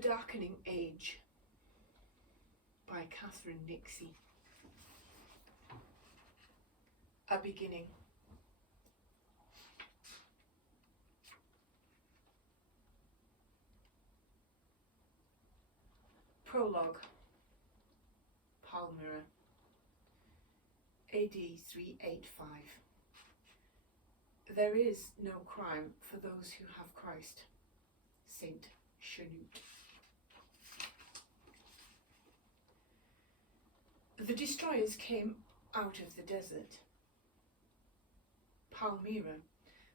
Darkening Age by Catherine Nixey. A beginning. Prologue. Palmyra, AD 385. There is no crime for those who have Christ. Saint Chanute. The destroyers came out of the desert. Palmyra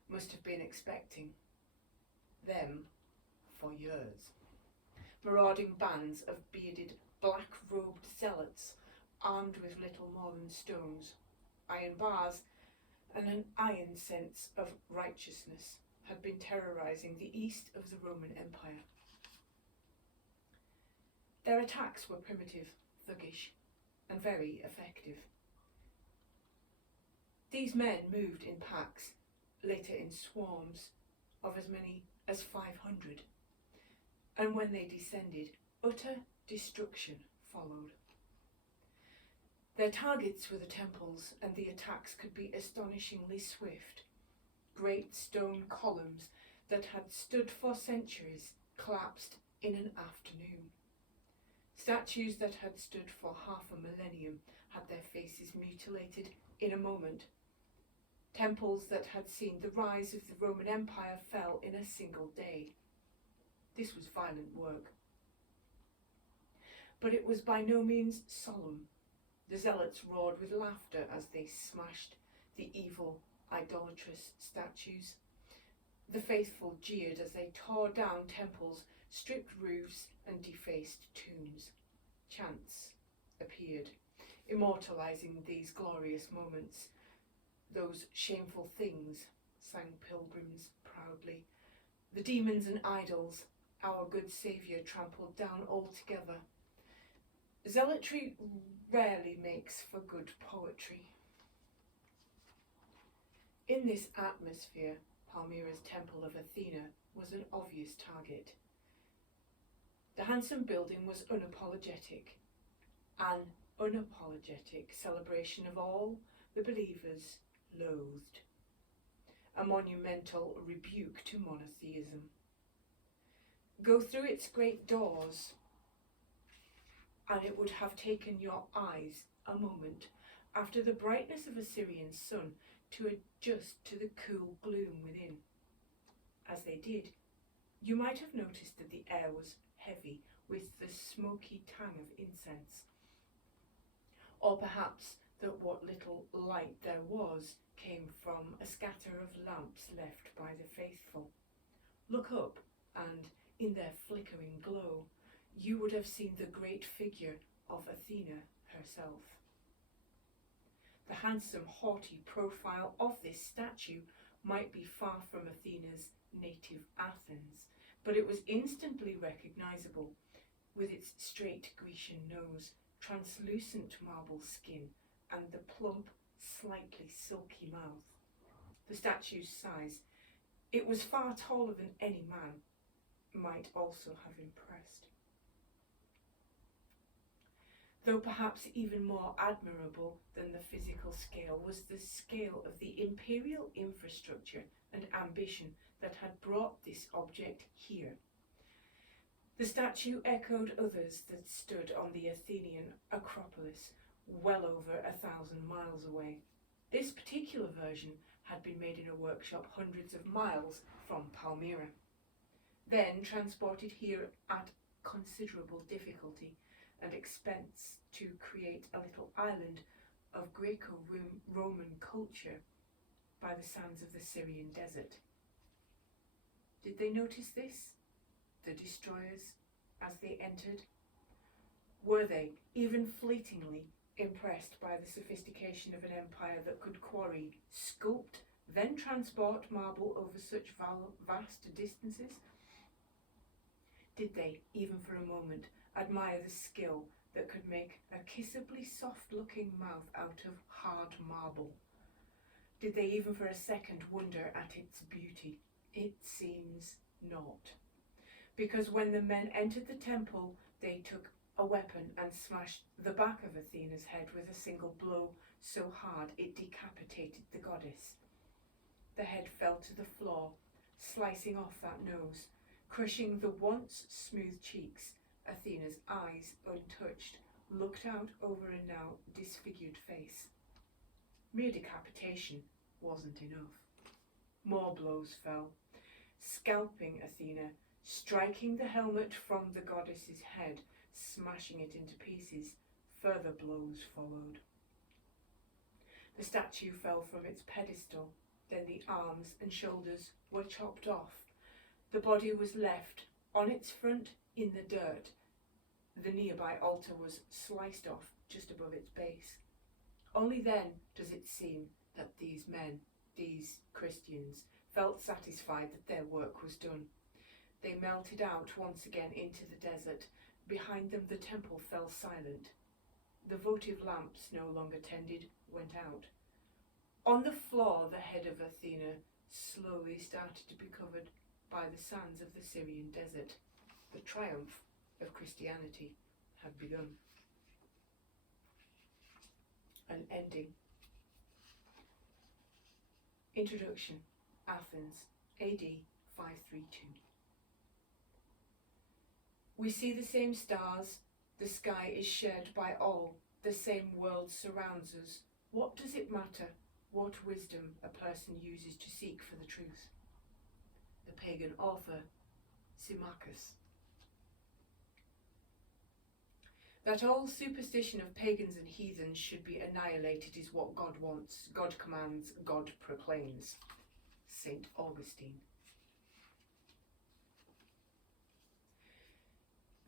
must have been expecting them for years. Marauding bands of bearded, black-robed zealots, armed with little more than stones, iron bars, and an iron sense of righteousness, had been terrorizing the east of the Roman Empire. Their attacks were primitive, thuggish, and very effective. These men moved in packs, later in swarms of as many as 500, and when they descended, utter destruction followed. Their targets were the temples, and the attacks could be astonishingly swift. Great stone columns that had stood for centuries collapsed in an afternoon. Statues that had stood for half a millennium had their faces mutilated in a moment. Temples that had seen the rise of the Roman Empire fell in a single day. This was violent work. But it was by no means solemn. The zealots roared with laughter as they smashed the evil, idolatrous statues. The faithful jeered as they tore down temples, stripped roofs, and defaced tombs. Chants appeared, immortalizing these glorious moments. Those shameful things, sang pilgrims proudly. The demons and idols, our good Saviour trampled down altogether. Zealotry rarely makes for good poetry. In this atmosphere, Palmyra's Temple of Athena was an obvious target. The handsome building was unapologetic, an unapologetic celebration of all the believers loathed, a monumental rebuke to monotheism. Go through its great doors, and it would have taken your eyes a moment after the brightness of a Syrian sun to adjust to the cool gloom within. As they did, you might have noticed that the air was heavy with the smoky tang of incense, or perhaps that what little light there was came from a scatter of lamps left by the faithful. Look up, and in their flickering glow, you would have seen the great figure of Athena herself. The handsome, haughty profile of this statue might be far from Athena's native Athens, but it was instantly recognizable, with its straight Grecian nose, translucent marble skin, and the plump, slightly silky mouth. The statue's size, it was far taller than any man, might also have impressed. Though perhaps even more admirable than the physical scale was the scale of the imperial infrastructure and ambition that had brought this object here. The statue echoed others that stood on the Athenian Acropolis, well over 1,000 miles away. This particular version had been made in a workshop hundreds of miles from Palmyra, then transported here at considerable difficulty and expense to create a little island of Greco-Roman culture by the sands of the Syrian desert. Did they notice this, the destroyers, as they entered? Were they, even fleetingly, impressed by the sophistication of an empire that could quarry, sculpt, then transport marble over such vast distances? Did they, even for a moment, admire the skill that could make a kissably soft-looking mouth out of hard marble? Did they even for a second wonder at its beauty? It seems not. because when the men entered the temple, they took a weapon and smashed the back of Athena's head with a single blow so hard it decapitated the goddess. The head fell to the floor, slicing off that nose, crushing the once smooth cheeks. Athena's eyes, untouched, looked out over a now disfigured face. Mere decapitation wasn't enough. More blows fell, scalping Athena, striking the helmet from the goddess's head, smashing it into pieces. Further blows followed. The statue fell from its pedestal, then the arms and shoulders were chopped off. The body was left on its front in the dirt. The nearby altar was sliced off just above its base. Only then does it seem that these men, these Christians, felt satisfied that their work was done. They melted out once again into the desert. Behind them the temple fell silent. The votive lamps, no longer tended, went out. On the floor the head of Athena slowly started to be covered by the sands of the Syrian desert. The triumph of Christianity had begun. An ending. Introduction. Athens, AD 532. We see the same stars, the sky is shared by all, the same world surrounds us. What does it matter what wisdom a person uses to seek for the truth? The pagan author, Symmachus. That all superstition of pagans and heathens should be annihilated is what God wants, God commands, God proclaims. St. Augustine.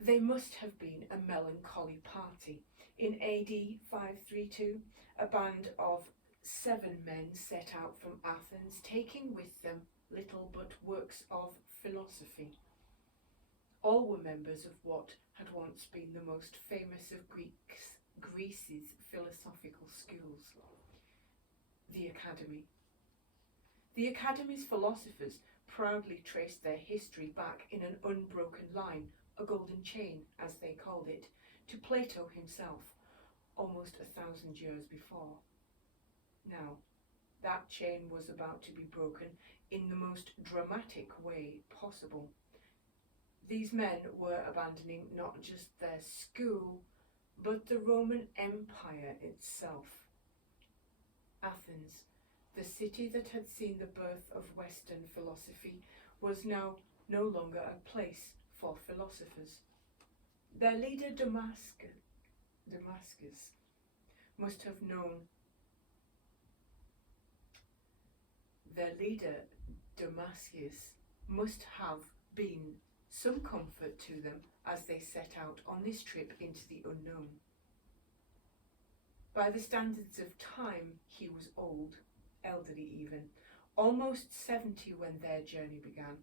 They must have been a melancholy party. In AD 532, a band of 7 men set out from Athens, taking with them little but works of philosophy. All were members of what had once been the most famous of Greece's philosophical schools, the Academy. The Academy's philosophers proudly traced their history back in an unbroken line, a golden chain, as they called it, to Plato himself, almost 1,000 years before. Now, that chain was about to be broken in the most dramatic way possible. These men were abandoning not just their school, but the Roman Empire itself. Athens, the city that had seen the birth of Western philosophy, was now no longer a place for philosophers. Their leader Damascus must have known. Their leader Damascus must have been some comfort to them as they set out on this trip into the unknown. By the standards of time, he was old, elderly even, almost 70 when their journey began,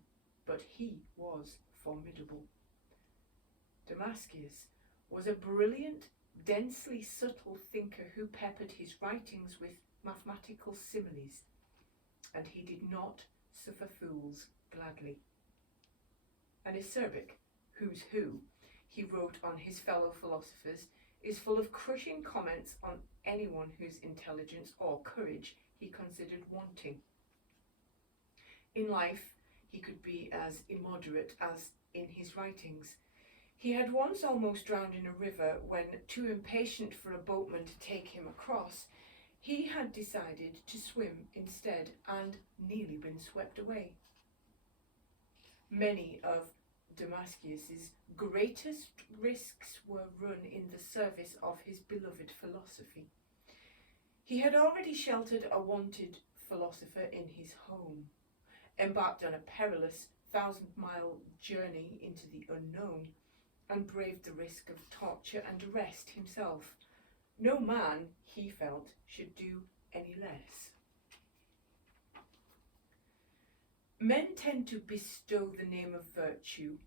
but he was formidable. Damascus was a brilliant, densely subtle thinker who peppered his writings with mathematical similes, and he did not suffer fools gladly. An acerbic who's who he wrote on his fellow philosophers is full of crushing comments on anyone whose intelligence or courage he considered wanting. In life, he could be as immoderate as in his writings. He had once almost drowned in a river when, too impatient for a boatman to take him across, he had decided to swim instead and nearly been swept away. Many of Damascus's greatest risks were run in the service of his beloved philosophy. He had already sheltered a wanted philosopher in his home, embarked on a perilous 1,000-mile journey into the unknown, and braved the risk of torture and arrest himself. No man, he felt, should do any less. Men tend to bestow the name of virtue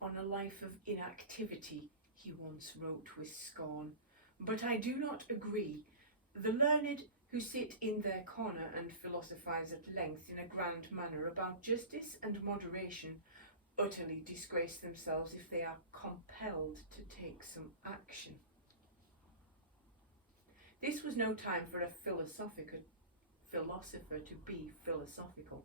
on a life of inactivity, he once wrote with scorn, but I do not agree. The learned who sit in their corner and philosophize at length in a grand manner about justice and moderation utterly disgrace themselves if they are compelled to take some action. This was no time for a philosopher to be philosophical.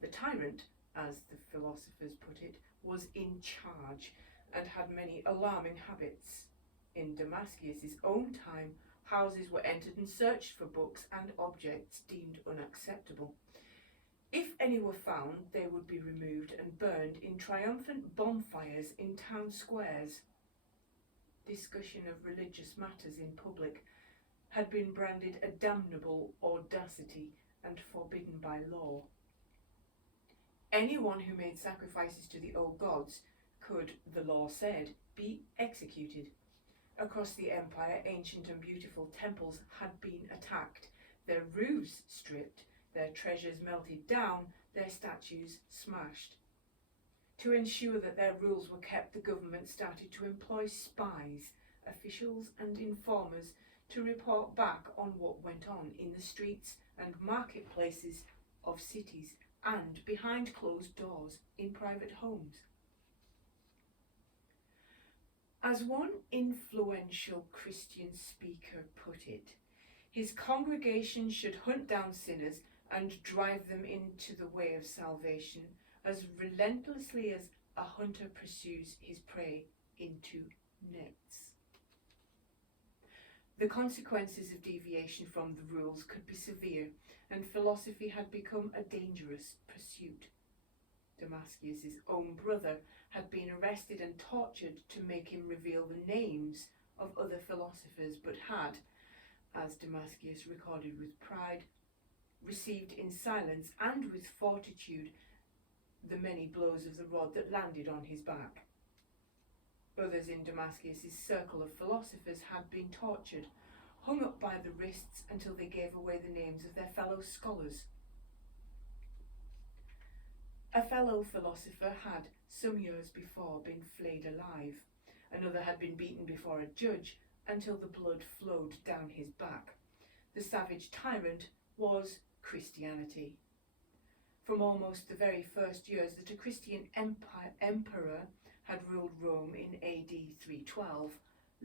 The tyrant, as the philosophers put it, was in charge and had many alarming habits. In Damascus's own time, houses were entered and searched for books and objects deemed unacceptable. If any were found, they would be removed and burned in triumphant bonfires in town squares. Discussion of religious matters in public had been branded a damnable audacity and forbidden by law. Anyone who made sacrifices to the old gods could, the law said, be executed. Across the empire, ancient and beautiful temples had been attacked, their roofs stripped, their treasures melted down, their statues smashed. To ensure that their rules were kept, the government started to employ spies, officials and informers to report back on what went on in the streets and marketplaces of cities and behind closed doors in private homes. As one influential Christian speaker put it, his congregation should hunt down sinners and drive them into the way of salvation as relentlessly as a hunter pursues his prey into nets. The consequences of deviation from the rules could be severe, and philosophy had become a dangerous pursuit. Damascus's own brother had been arrested and tortured to make him reveal the names of other philosophers, but had, as Damascus recorded with pride, received in silence and with fortitude the many blows of the rod that landed on his back. Others in Damascus's circle of philosophers had been tortured, hung up by the wrists until they gave away the names of their fellow scholars. A fellow philosopher had, some years before, been flayed alive. Another had been beaten before a judge until the blood flowed down his back. The savage tyrant was Christianity. From almost the very first years that a Christian emperor had ruled Rome in AD 312,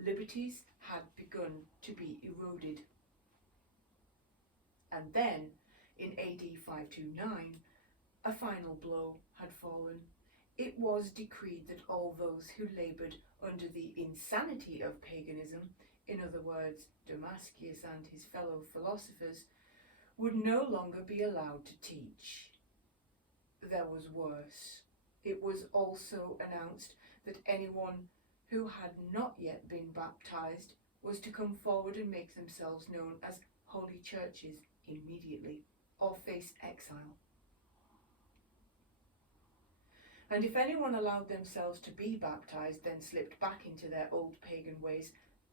liberties had begun to be eroded. And then, in AD 529, a final blow had fallen. It was decreed that all those who laboured under the insanity of paganism, in other words, Damascus and his fellow philosophers, would no longer be allowed to teach. There was worse. It was also announced that anyone who had not yet been baptized was to come forward and make themselves known as holy churches immediately, or face exile. And if anyone allowed themselves to be baptized, then slipped back into their old pagan ways,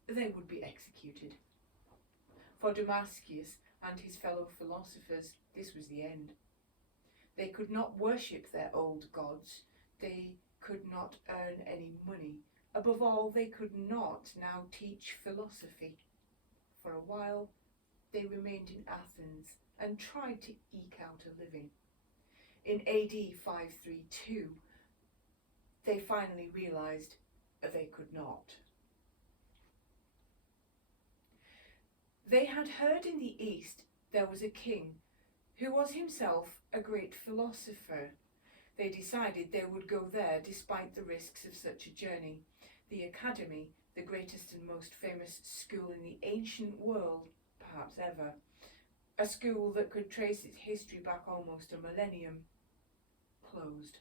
they would be executed. For Damascus and his fellow philosophers, this was the end. They could not worship their old gods. They could not earn any money. Above all, they could not now teach philosophy. For a while, they remained in Athens and tried to eke out a living. In AD 532, they finally realized they could not. They had heard in the East there was a king who was himself a great philosopher. They decided they would go there despite the risks of such a journey. The Academy, the greatest and most famous school in the ancient world, perhaps ever, a school that could trace its history back almost a millennium, closed.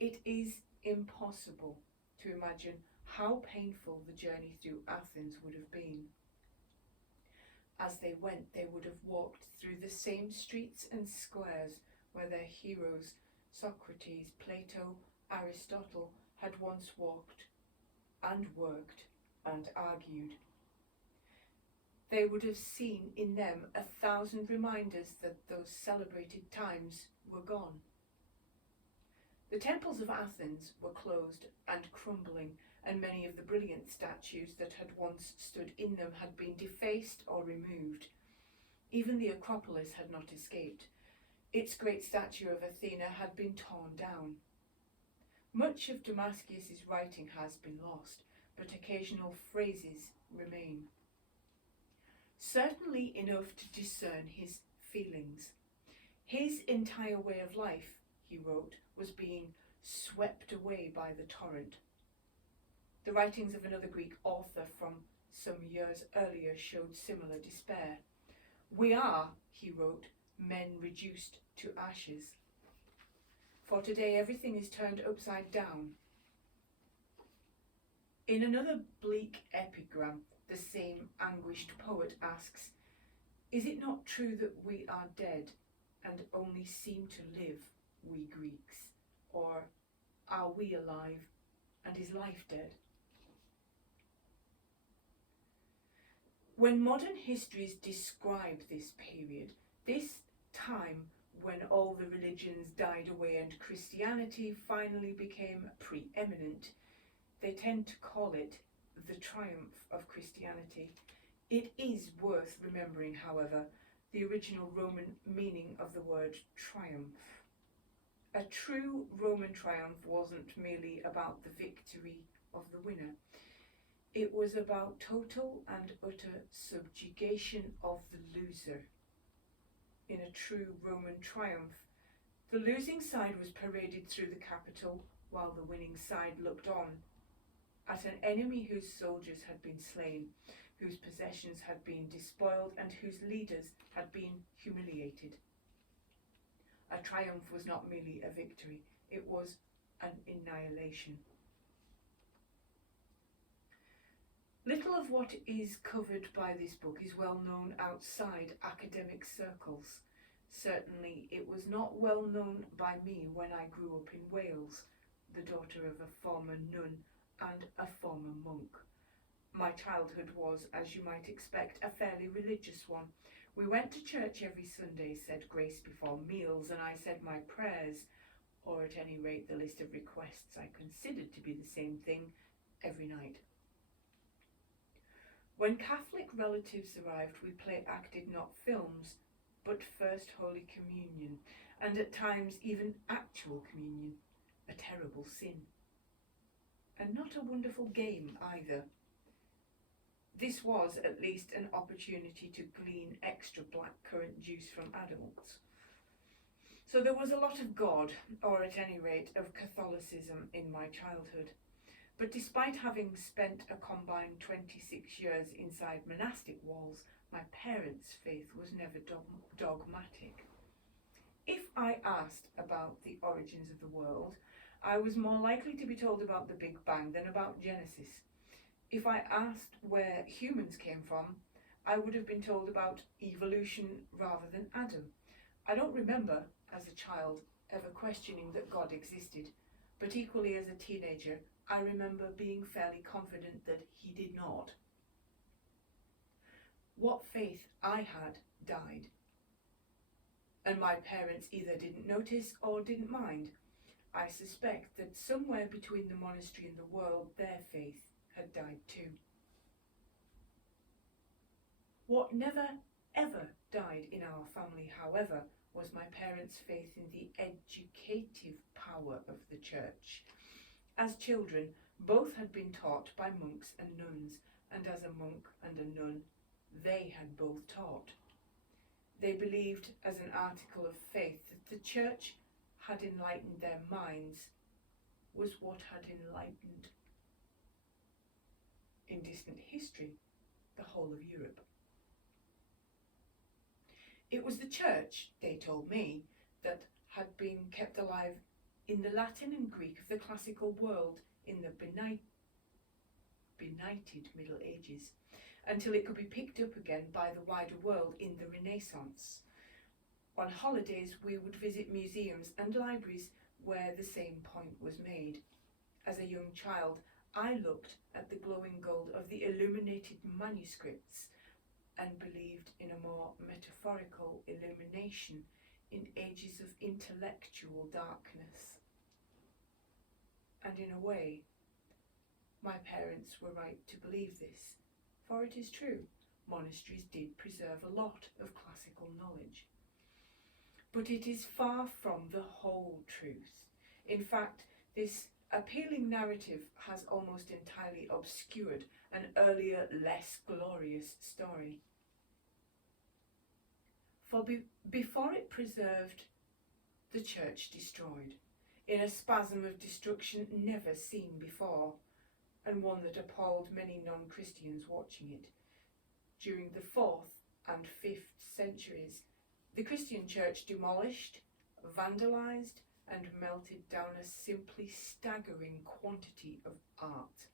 It is impossible to imagine how painful the journey through Athens would have been. As they went, they would have walked through the same streets and squares where their heroes, Socrates, Plato, Aristotle, had once walked and worked and argued. They would have seen in them 1,000 reminders that those celebrated times were gone. The temples of Athens were closed and crumbling, and many of the brilliant statues that had once stood in them had been defaced or removed. Even the Acropolis had not escaped. Its great statue of Athena had been torn down. Much of Damascus's writing has been lost, but occasional phrases remain. Certainly enough to discern his feelings. His entire way of life, he wrote, was being swept away by the torrent. The writings of another Greek author from some years earlier showed similar despair. We are, he wrote, men reduced to ashes. For today everything is turned upside down. In another bleak epigram, the same anguished poet asks, is it not true that we are dead and only seem to live, we Greeks? Or are we alive and is life dead? When modern histories describe this period, this time when all the religions died away and Christianity finally became preeminent, they tend to call it the triumph of Christianity. It is worth remembering, however, the original Roman meaning of the word triumph. A true Roman triumph wasn't merely about the victory of the winner. It was about total and utter subjugation of the loser. In a true Roman triumph, the losing side was paraded through the capital while the winning side looked on at an enemy whose soldiers had been slain, whose possessions had been despoiled, and whose leaders had been humiliated. A triumph was not merely a victory, it was an annihilation. Little of what is covered by this book is well known outside academic circles. Certainly it was not well known by me when I grew up in Wales, the daughter of a former nun and a former monk. My childhood was, as you might expect, a fairly religious one. We went to church every Sunday, said grace before meals, and I said my prayers, or at any rate the list of requests I considered to be the same thing, every night. When Catholic relatives arrived, we play-acted not films, but First Holy Communion, and at times even actual communion, a terrible sin. And not a wonderful game either. This was at least an opportunity to glean extra blackcurrant juice from adults. So there was a lot of God, or at any rate of Catholicism, in my childhood. But despite having spent a combined 26 years inside monastic walls, my parents' faith was never dogmatic. If I asked about the origins of the world, I was more likely to be told about the Big Bang than about Genesis. If I asked where humans came from, I would have been told about evolution rather than Adam. I don't remember, as a child, ever questioning that God existed, but equally as a teenager, I remember being fairly confident that he did not. What faith I had died, and my parents either didn't notice or didn't mind. I suspect that somewhere between the monastery and the world, their faith had died too. What never ever died in our family, however, was my parents' faith in the educative power of the church. As children, both had been taught by monks and nuns, and as a monk and a nun, they had both taught. They believed, as an article of faith, that the church had enlightened their minds, was what had enlightened, in distant history, the whole of Europe. It was the church, they told me, that had been kept alive in the Latin and Greek of the classical world in the benighted Middle Ages, until it could be picked up again by the wider world in the Renaissance. On holidays, we would visit museums and libraries where the same point was made. As a young child, I looked at the glowing gold of the illuminated manuscripts and believed in a more metaphorical illumination in ages of intellectual darkness. And in a way, my parents were right to believe this, for it is true, monasteries did preserve a lot of classical knowledge. But it is far from the whole truth. In fact, this appealing narrative has almost entirely obscured an earlier, less glorious story. For before it preserved, the church destroyed, in a spasm of destruction never seen before, and one that appalled many non-Christians watching it. During the 4th and 5th centuries, the Christian church demolished, vandalised, and melted down a simply staggering quantity of art.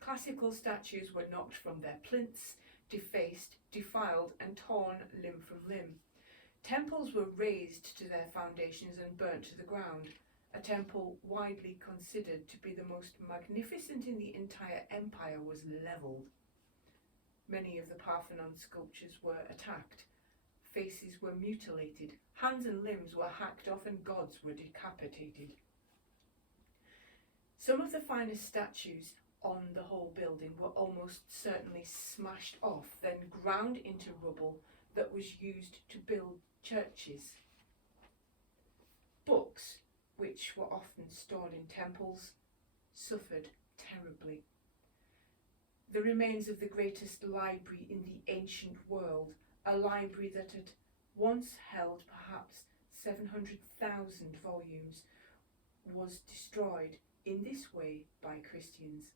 Classical statues were knocked from their plinths, defaced, defiled, and torn limb from limb. Temples were razed to their foundations and burnt to the ground. A temple widely considered to be the most magnificent in the entire empire was levelled. Many of the Parthenon sculptures were attacked. Faces were mutilated, hands and limbs were hacked off, and gods were decapitated. Some of the finest statues on the whole building were almost certainly smashed off, then ground into rubble that was used to build churches. Books, which were often stored in temples, suffered terribly. The remains of the greatest library in the ancient world, a library that had once held perhaps 700,000 volumes, was destroyed in this way by Christians.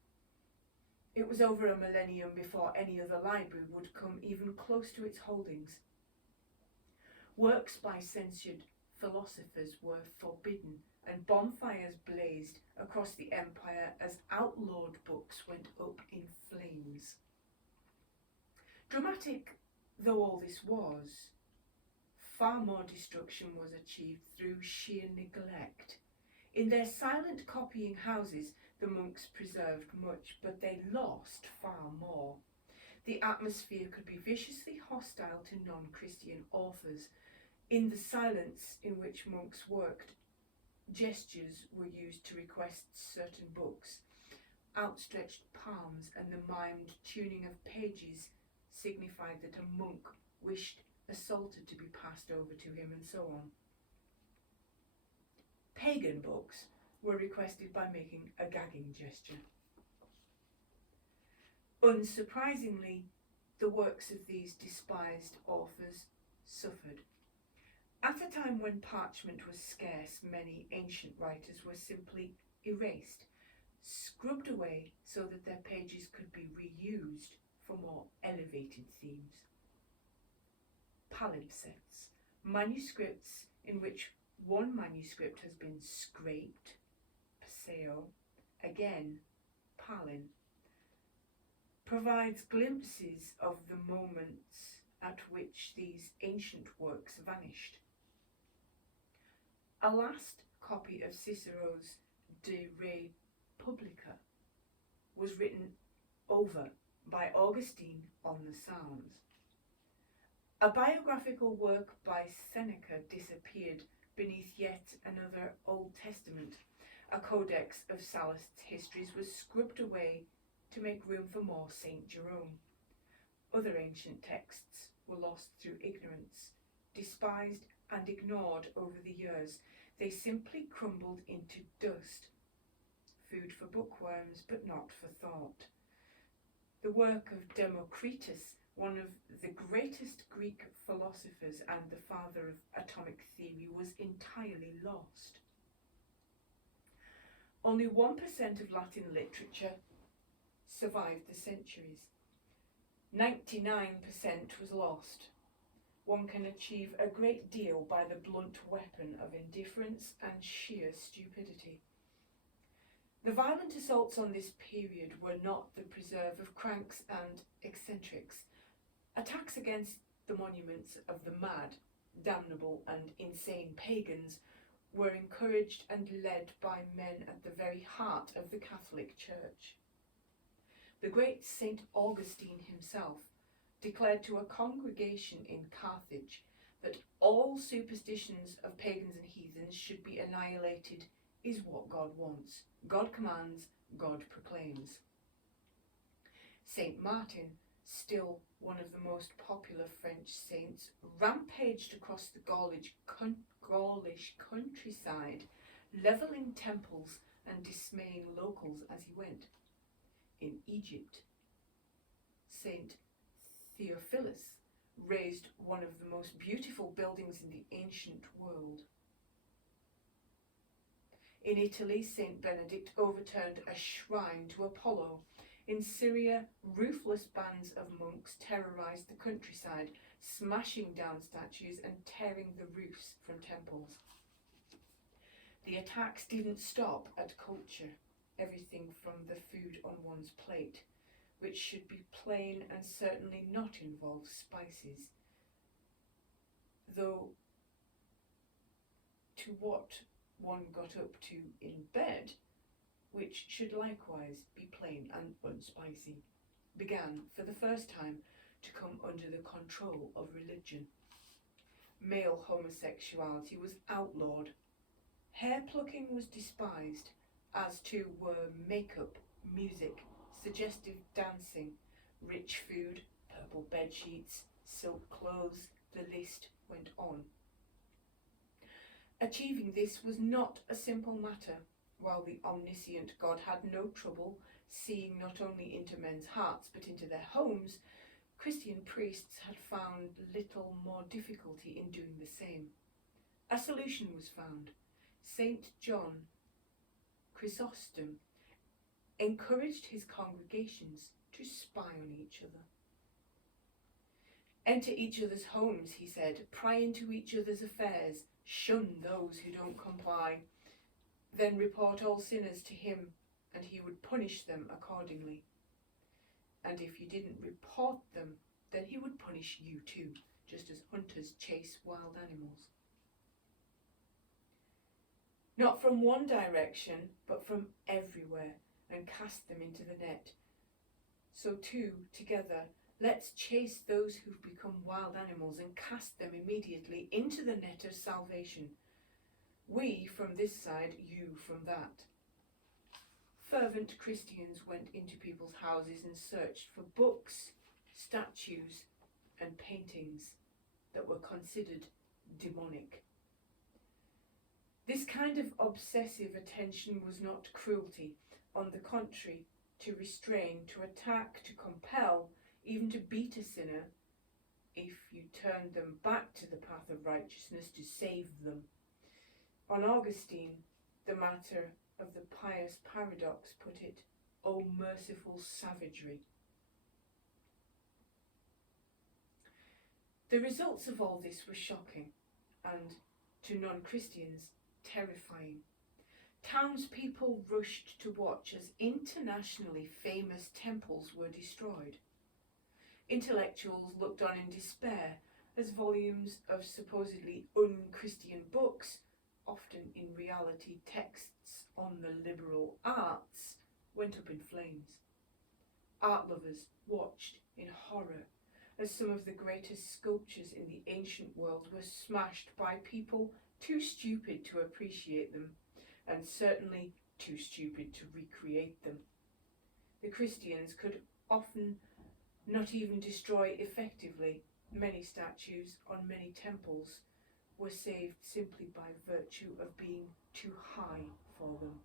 It was over a millennium before any other library would come even close to its holdings. Works by censured philosophers were forbidden, and bonfires blazed across the empire as outlawed books went up in flames. Dramatic though all this was, far more destruction was achieved through sheer neglect. In their silent copying houses, the monks preserved much, but they lost far more. The atmosphere could be viciously hostile to non-Christian authors. In the silence in which monks worked, gestures were used to request certain books. Outstretched palms and the mimed tuning of pages signified that a monk wished a psalter to be passed over to him, and so on. Pagan books were requested by making a gagging gesture. Unsurprisingly, the works of these despised authors suffered. At a time when parchment was scarce, many ancient writers were simply erased, scrubbed away so that their pages could be reused for more elevated themes. Palimpsests, manuscripts in which one manuscript has been scraped, pseo, again, palin, provides glimpses of the moments at which these ancient works vanished. A last copy of Cicero's De Re Publica was written over by Augustine on the Psalms. A biographical work by Seneca disappeared beneath yet another Old Testament. A codex of Sallust's histories was scrubbed away to make room for more St. Jerome. Other ancient texts were lost through ignorance, despised and ignored over the years. They simply crumbled into dust. Food for bookworms, but not for thought. The work of Democritus, one of the greatest Greek philosophers and the father of atomic theory, was entirely lost. Only 1% of Latin literature survived the centuries. 99% was lost. One can achieve a great deal by the blunt weapon of indifference and sheer stupidity. The violent assaults on this period were not the preserve of cranks and eccentrics. Attacks against the monuments of the mad, damnable and insane pagans were encouraged and led by men at the very heart of the Catholic Church. The great St. Augustine himself declared to a congregation in Carthage that all superstitions of pagans and heathens should be annihilated is what God wants. God commands, God proclaims. St. Martin still one of the most popular French saints, rampaged across the Gaulish countryside, levelling temples and dismaying locals as he went. In Egypt, Saint Theophilus raised one of the most beautiful buildings in the ancient world. In Italy, Saint Benedict overturned a shrine to Apollo. In Syria, ruthless bands of monks terrorized the countryside, smashing down statues and tearing the roofs from temples. The attacks didn't stop at culture, everything from the food on one's plate, which should be plain and certainly not involve spices, though to what one got up to in bed, which should likewise be plain and unspicy, began for the first time to come under the control of religion. Male homosexuality was outlawed. Hair plucking was despised, as too were makeup, music, suggestive dancing, rich food, purple bedsheets, silk clothes, the list went on. Achieving this was not a simple matter. While the omniscient God had no trouble seeing not only into men's hearts but into their homes, Christian priests had found little more difficulty in doing the same. A solution was found. Saint John Chrysostom encouraged his congregations to spy on each other. Enter each other's homes, he said, pry into each other's affairs, shun those who don't comply, then report all sinners to him, and he would punish them accordingly. And if you didn't report them, then he would punish you too, just as hunters chase wild animals. Not from one direction, but from everywhere, and cast them into the net. So too, together, let's chase those who've become wild animals and cast them immediately into the net of salvation. We from this side, you from that. Fervent Christians went into people's houses and searched for books, statues, and paintings that were considered demonic. This kind of obsessive attention was not cruelty. On the contrary, to restrain, to attack, to compel, even to beat a sinner, if you turned them back to the path of righteousness, to save them. On Augustine, the matter of the pious paradox put it, O merciful savagery. The results of all this were shocking, and, to non-Christians, terrifying. Townspeople rushed to watch as internationally famous temples were destroyed. Intellectuals looked on in despair as volumes of supposedly un-Christian books, often in reality texts on the liberal arts, went up in flames. Art lovers watched in horror as some of the greatest sculptures in the ancient world were smashed by people too stupid to appreciate them, and certainly too stupid to recreate them. The Christians could often not even destroy effectively. Many statues on many temples were saved simply by virtue of being too high for them.